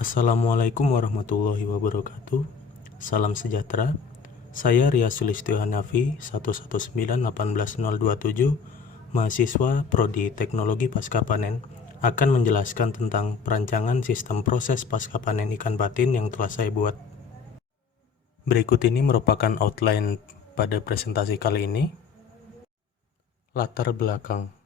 Assalamualaikum warahmatullahi wabarakatuh. Salam sejahtera. Saya Ria Sulistyo Hanafi 119180227, mahasiswa Prodi Teknologi Pasca Panen, akan menjelaskan tentang perancangan sistem proses pasca panen ikan patin yang telah saya buat. Berikut ini merupakan outline pada presentasi kali ini. Latar belakang.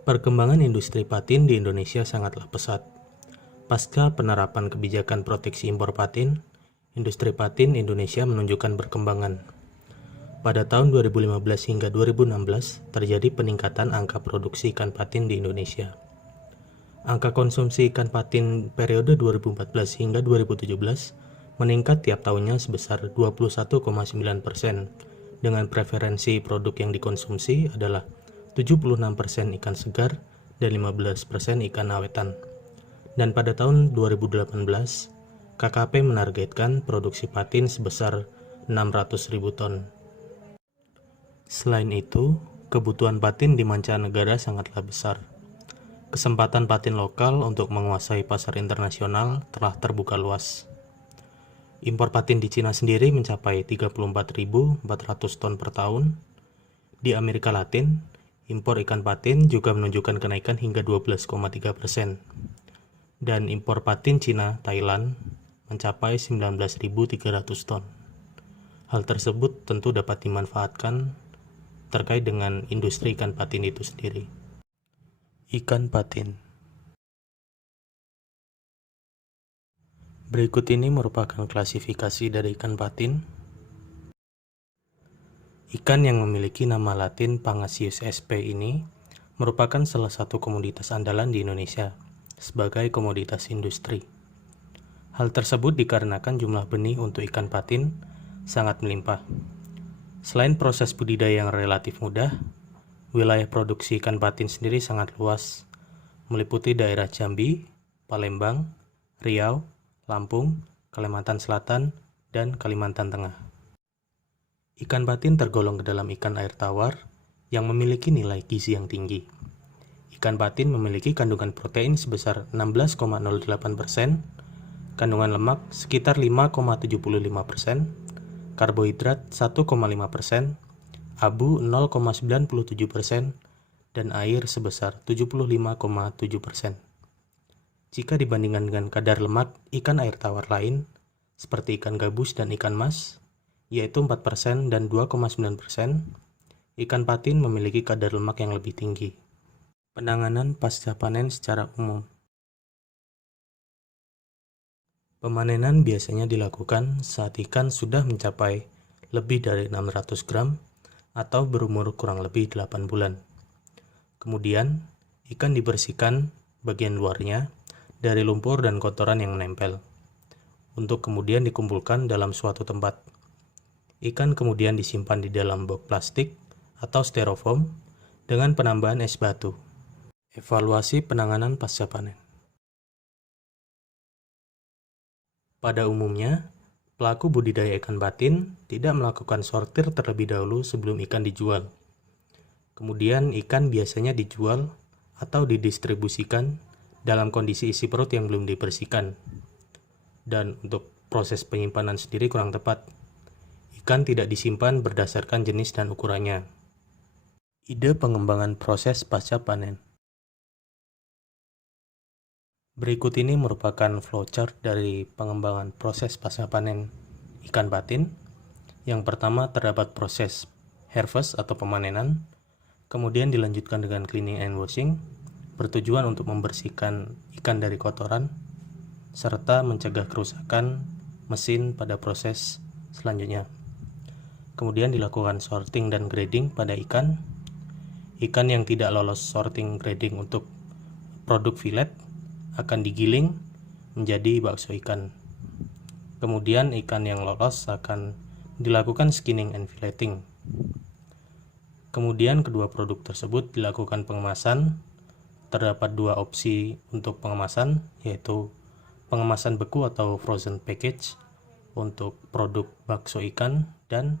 Perkembangan industri patin di Indonesia sangatlah pesat. Pasca penerapan kebijakan proteksi impor patin, industri patin Indonesia menunjukkan perkembangan. Pada tahun 2015 hingga 2016, terjadi peningkatan angka produksi ikan patin di Indonesia. Angka konsumsi ikan patin periode 2014 hingga 2017 meningkat tiap tahunnya sebesar 21,9%, dengan preferensi produk yang dikonsumsi adalah 76% ikan segar dan 15% ikan awetan. Dan pada tahun 2018, KKP menargetkan produksi patin sebesar 600.000 ton. Selain itu, kebutuhan patin di mancanegara sangatlah besar. Kesempatan patin lokal untuk menguasai pasar internasional telah terbuka luas. Impor patin di Cina sendiri mencapai 34.400 ton per tahun. Di Amerika Latin, impor ikan patin juga menunjukkan kenaikan hingga 12,3%. Dan impor patin Cina Thailand mencapai 19.300 ton. Hal tersebut tentu dapat dimanfaatkan terkait dengan industri ikan patin itu sendiri. Ikan patin. Berikut ini merupakan klasifikasi dari ikan patin. Ikan yang memiliki nama latin Pangasius sp ini merupakan salah satu komoditas andalan di Indonesia sebagai komoditas industri. Hal tersebut dikarenakan jumlah benih untuk ikan patin sangat melimpah. Selain proses budidaya yang relatif mudah, wilayah produksi ikan patin sendiri sangat luas, meliputi daerah Jambi, Palembang, Riau, Lampung, Kalimantan Selatan, dan Kalimantan Tengah. Ikan patin tergolong ke dalam ikan air tawar yang memiliki nilai gizi yang tinggi. Ikan patin memiliki kandungan protein sebesar 16,08%, kandungan lemak sekitar 5,75%, karbohidrat 1,5%, abu 0,97%, dan air sebesar 75,7%. Jika dibandingkan dengan kadar lemak ikan air tawar lain, seperti ikan gabus dan ikan mas, yaitu 4% dan 2,9%, ikan patin memiliki kadar lemak yang lebih tinggi. Penanganan pasca panen secara umum. Pemanenan biasanya dilakukan saat ikan sudah mencapai lebih dari 600 gram atau berumur kurang lebih 8 bulan. Kemudian, ikan dibersihkan bagian luarnya dari lumpur dan kotoran yang menempel, untuk kemudian dikumpulkan dalam suatu tempat. Ikan kemudian disimpan di dalam box plastik atau styrofoam dengan penambahan es batu. Evaluasi penanganan pasca panen. Pada umumnya, pelaku budidaya ikan patin tidak melakukan sortir terlebih dahulu sebelum ikan dijual. Kemudian ikan biasanya dijual atau didistribusikan dalam kondisi isi perut yang belum dibersihkan. Dan untuk proses penyimpanan sendiri kurang tepat. Ikan tidak disimpan berdasarkan jenis dan ukurannya. Ide pengembangan proses pasca panen. Berikut ini merupakan flowchart dari pengembangan proses pasca panen ikan patin. Yang pertama terdapat proses harvest atau pemanenan, kemudian dilanjutkan dengan cleaning and washing, bertujuan untuk membersihkan ikan dari kotoran, serta mencegah kerusakan mesin pada proses selanjutnya. Kemudian dilakukan sorting dan grading pada ikan. Ikan yang tidak lolos sorting grading untuk produk filet akan digiling menjadi bakso ikan. Kemudian ikan yang lolos akan dilakukan skinning and filleting. Kemudian kedua produk tersebut dilakukan pengemasan. Terdapat dua opsi untuk pengemasan, yaitu pengemasan beku atau frozen package untuk produk bakso ikan dan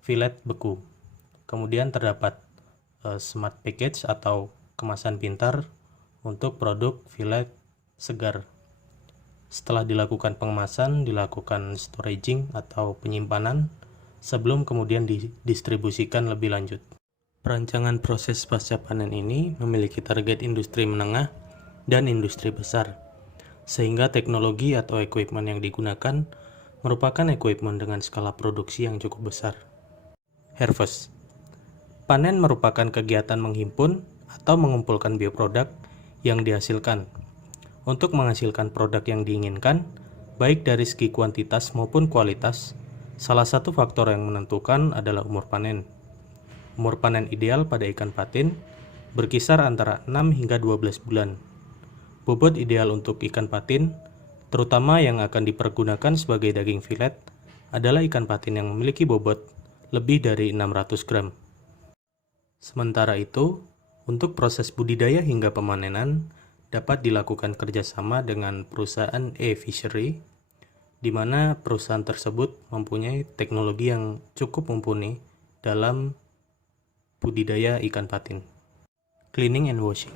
filet beku. Kemudian terdapat smart package atau kemasan pintar untuk produk filet segar. Setelah dilakukan pengemasan, dilakukan storaging atau penyimpanan sebelum kemudian didistribusikan lebih lanjut. Perancangan proses pasca panen ini memiliki target industri menengah dan industri besar, sehingga teknologi atau equipment yang digunakan merupakan equipment dengan skala produksi yang cukup besar. Harvest. Panen merupakan kegiatan menghimpun atau mengumpulkan bioproduk yang dihasilkan untuk menghasilkan produk yang diinginkan, baik dari segi kuantitas maupun kualitas. Salah satu faktor yang menentukan adalah umur panen. Umur panen ideal pada ikan patin berkisar antara 6 hingga 12 bulan. Bobot ideal untuk ikan patin, terutama yang akan dipergunakan sebagai daging filet, adalah ikan patin yang memiliki bobot lebih dari 600 gram. Sementara itu, untuk proses budidaya hingga pemanenan dapat dilakukan kerjasama dengan perusahaan e-fishery, di mana perusahaan tersebut mempunyai teknologi yang cukup mumpuni dalam budidaya ikan patin. Cleaning and washing.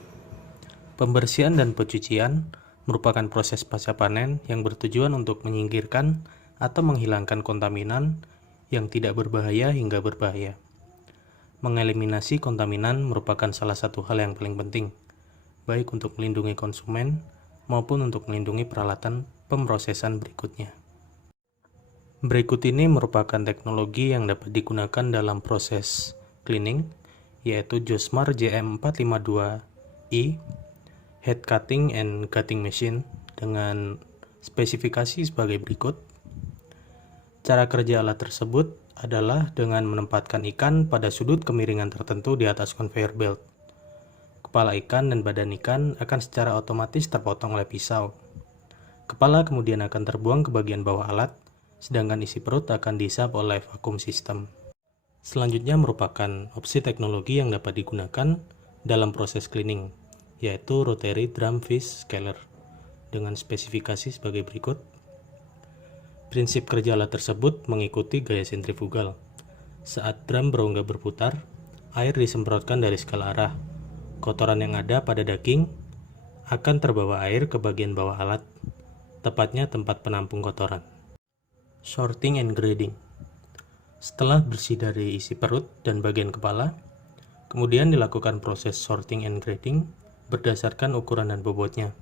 Pembersihan dan pencucian merupakan proses pasca panen yang bertujuan untuk menyingkirkan atau menghilangkan kontaminan yang tidak berbahaya hingga berbahaya. Mengeliminasi kontaminan merupakan salah satu hal yang paling penting, baik untuk melindungi konsumen maupun untuk melindungi peralatan pemrosesan berikutnya. Berikut ini merupakan teknologi yang dapat digunakan dalam proses cleaning, yaitu Josmar JM452i Head Cutting and Gutting Machine dengan spesifikasi sebagai berikut. Cara kerja alat tersebut adalah dengan menempatkan ikan pada sudut kemiringan tertentu di atas conveyor belt. Kepala ikan dan badan ikan akan secara otomatis terpotong oleh pisau. Kepala kemudian akan terbuang ke bagian bawah alat, sedangkan isi perut akan dihisap oleh vacuum system. Selanjutnya merupakan opsi teknologi yang dapat digunakan dalam proses cleaning, yaitu Rotary Drum Fish Scaler, dengan spesifikasi sebagai berikut. Prinsip kerja alat tersebut mengikuti gaya sentrifugal. Saat drum berongga berputar, air disemprotkan dari segala arah. Kotoran yang ada pada daging akan terbawa air ke bagian bawah alat, tepatnya tempat penampung kotoran. Sorting and grading. Setelah bersih dari isi perut dan bagian kepala, kemudian dilakukan proses sorting and grading berdasarkan ukuran dan bobotnya.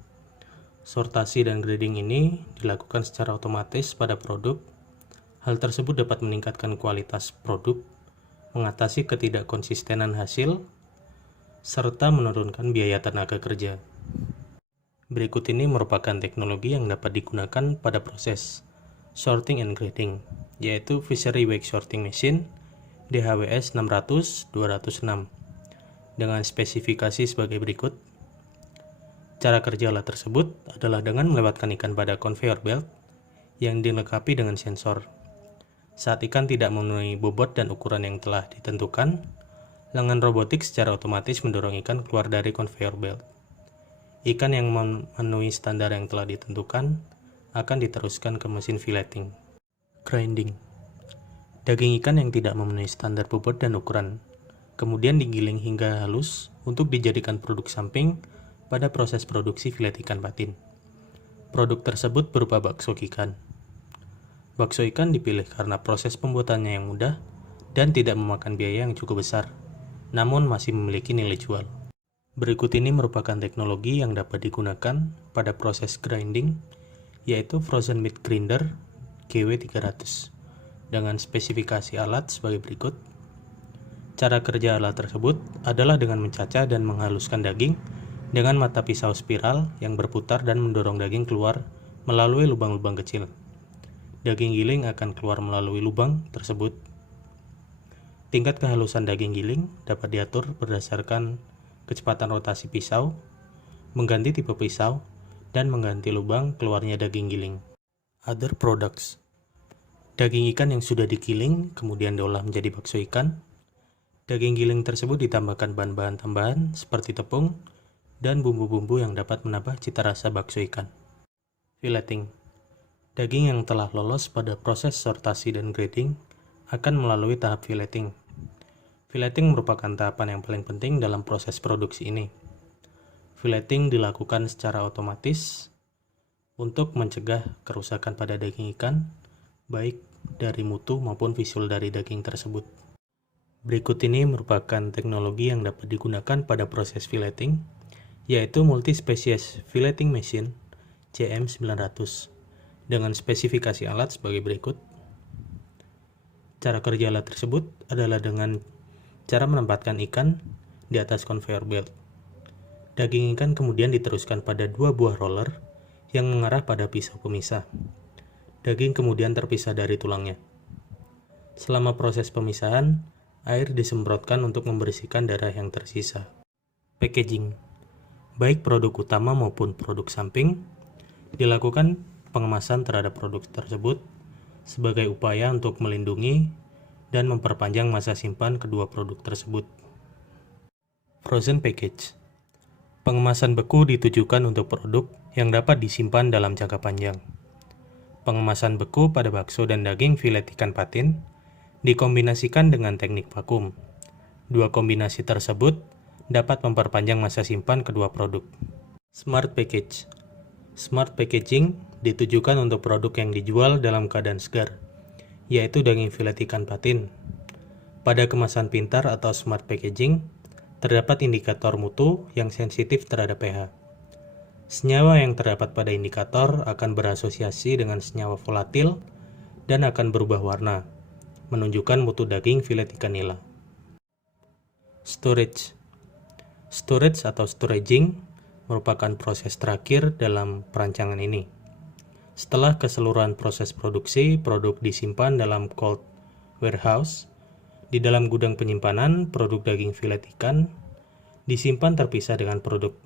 Sortasi dan grading ini dilakukan secara otomatis pada produk. Hal tersebut dapat meningkatkan kualitas produk, mengatasi ketidakkonsistenan hasil, serta menurunkan biaya tenaga kerja. Berikut ini merupakan teknologi yang dapat digunakan pada proses sorting and grading, yaitu Fishery Wake Sorting Machine DHWS 600-206 dengan spesifikasi sebagai berikut. Cara kerja alat tersebut adalah dengan melewatkan ikan pada conveyor belt yang dilengkapi dengan sensor. Saat ikan tidak memenuhi bobot dan ukuran yang telah ditentukan, lengan robotik secara otomatis mendorong ikan keluar dari conveyor belt. Ikan yang memenuhi standar yang telah ditentukan akan diteruskan ke mesin filleting. Grinding. Daging ikan yang tidak memenuhi standar bobot dan ukuran, kemudian digiling hingga halus untuk dijadikan produk samping pada proses produksi filet ikan patin. Produk tersebut berupa bakso ikan. Bakso ikan dipilih karena proses pembuatannya yang mudah dan tidak memakan biaya yang cukup besar, namun masih memiliki nilai jual. Berikut ini merupakan teknologi yang dapat digunakan pada proses grinding, yaitu Frozen Meat Grinder GW300 dengan spesifikasi alat sebagai berikut. Cara kerja alat tersebut adalah dengan mencacah dan menghaluskan daging dengan mata pisau spiral yang berputar dan mendorong daging keluar melalui lubang-lubang kecil. Daging giling akan keluar melalui lubang tersebut. Tingkat kehalusan daging giling dapat diatur berdasarkan kecepatan rotasi pisau, mengganti tipe pisau, dan mengganti lubang keluarnya daging giling. Other products. Daging ikan yang sudah digiling kemudian diolah menjadi bakso ikan. Daging giling tersebut ditambahkan bahan-bahan tambahan seperti tepung dan bumbu-bumbu yang dapat menambah cita rasa bakso ikan. Filleting. Daging yang telah lolos pada proses sortasi dan grading akan melalui tahap filleting. Filleting merupakan tahapan yang paling penting dalam proses produksi ini. Filleting dilakukan secara otomatis untuk mencegah kerusakan pada daging ikan, baik dari mutu maupun visual dari daging tersebut. Berikut ini merupakan teknologi yang dapat digunakan pada proses filleting, yaitu Multi-Species Filleting Machine CM900 dengan spesifikasi alat sebagai berikut. Cara kerja alat tersebut adalah dengan cara menempatkan ikan di atas conveyor belt. Daging ikan kemudian diteruskan pada 2 buah roller yang mengarah pada pisau pemisah. Daging kemudian terpisah dari tulangnya. Selama proses pemisahan, air disemprotkan untuk membersihkan darah yang tersisa. Packaging. Baik produk utama maupun produk samping, dilakukan pengemasan terhadap produk tersebut sebagai upaya untuk melindungi dan memperpanjang masa simpan kedua produk tersebut. Frozen package. Pengemasan beku ditujukan untuk produk yang dapat disimpan dalam jangka panjang. Pengemasan beku pada bakso dan daging filet ikan patin dikombinasikan dengan teknik vakum. Dua kombinasi tersebut dapat memperpanjang masa simpan kedua produk. Smart package. Smart packaging ditujukan untuk produk yang dijual dalam keadaan segar, yaitu daging filet ikan patin. Pada kemasan pintar atau smart packaging, terdapat indikator mutu yang sensitif terhadap pH. Senyawa yang terdapat pada indikator akan berasosiasi dengan senyawa volatil dan akan berubah warna, menunjukkan mutu daging filet ikan nila. Storage. Storage atau storaging merupakan proses terakhir dalam perancangan ini. Setelah keseluruhan proses produksi, produk disimpan dalam cold warehouse. Di dalam gudang penyimpanan, produk daging filet ikan disimpan terpisah dengan produk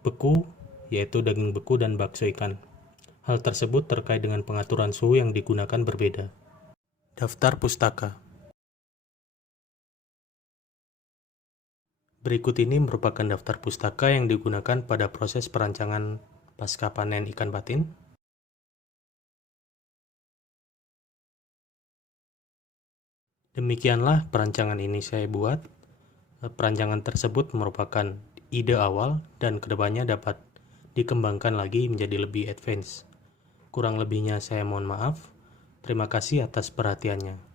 beku, yaitu daging beku dan bakso ikan. Hal tersebut terkait dengan pengaturan suhu yang digunakan berbeda. Daftar pustaka. Berikut ini merupakan daftar pustaka yang digunakan pada proses perancangan pasca panen ikan patin. Demikianlah perancangan ini saya buat. Perancangan tersebut merupakan ide awal dan kedepannya dapat dikembangkan lagi menjadi lebih advance. Kurang lebihnya saya mohon maaf. Terima kasih atas perhatiannya.